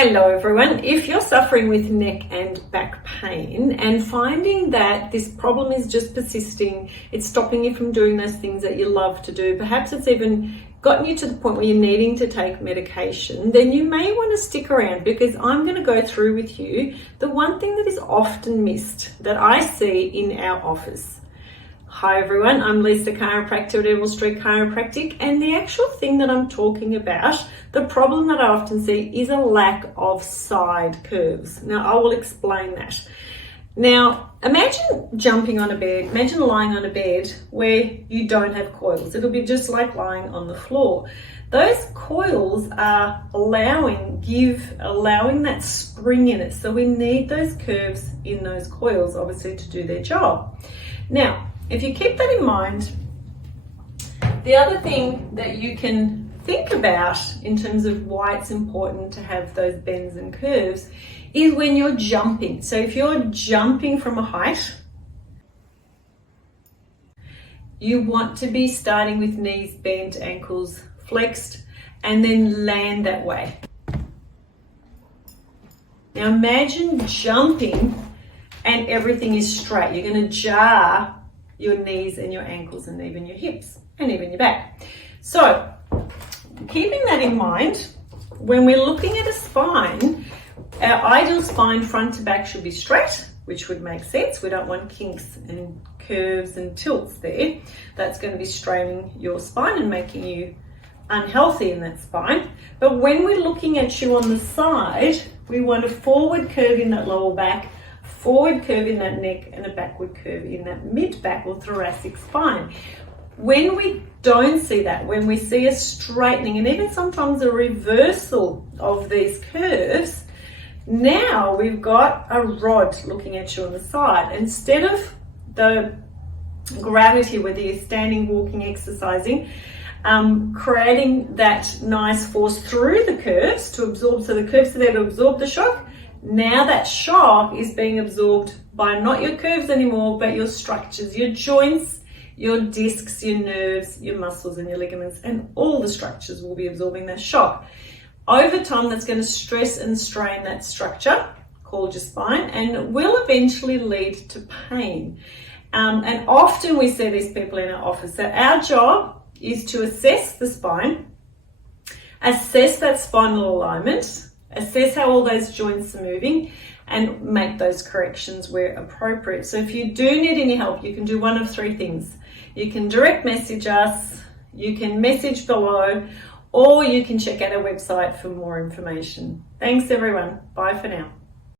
Hello everyone. If you're suffering with neck and back pain and finding that this problem is just persisting, it's stopping you from doing those things that you love to do, perhaps it's even gotten you to the point where you're needing to take medication, then you may want to stick around because I'm going to go through with you the one thing that is often missed that I see in our office. Hi everyone, I'm Lisa, chiropractor at Elm Street Chiropractic, and the actual thing that I'm talking about, the problem that I often see, is a lack of side curves. Now I will explain that. Now imagine jumping on a bed, imagine lying on a bed where you don't have coils. It'll be just like lying on the floor. Those coils are allowing that spring in it. So we need those curves in those coils, obviously, to do their job. Now, if you keep that in mind, the other thing that you can think about in terms of why it's important to have those bends and curves is when you're jumping. So if you're jumping from a height, you want to be starting with knees bent, ankles flexed, and then land that way. Now imagine jumping and everything is straight. You're going to jar your knees and your ankles and even your hips and even your back. So keeping that in mind, when we're looking at a spine, our ideal spine front to back should be straight, which would make sense. We don't want kinks and curves and tilts there. That's going to be straining your spine and making you unhealthy in that spine. But when we're looking at you on the side, we want a forward curve in that lower back, forward curve in that neck, and a backward curve in that mid-back or thoracic spine. When we don't see that, when we see a straightening and even sometimes a reversal of these curves, now we've got a rod looking at you on the side. Instead of the gravity, whether you're standing, walking, exercising, creating that nice force through the curves to absorb, so the curves are there to absorb the shock. Now that shock is being absorbed by not your curves anymore, but your structures, your joints, your discs, your nerves, your muscles and your ligaments, and all the structures will be absorbing that shock. Over time, that's going to stress and strain that structure called your spine and will eventually lead to pain. And often we see these people in our office. So our job is to assess the spine, assess that spinal alignment, assess how all those joints are moving, and make those corrections where appropriate. So if you do need any help, you can do one of three things. You can direct message us, you can message below, or you can check out our website for more information. Thanks everyone. Bye for now.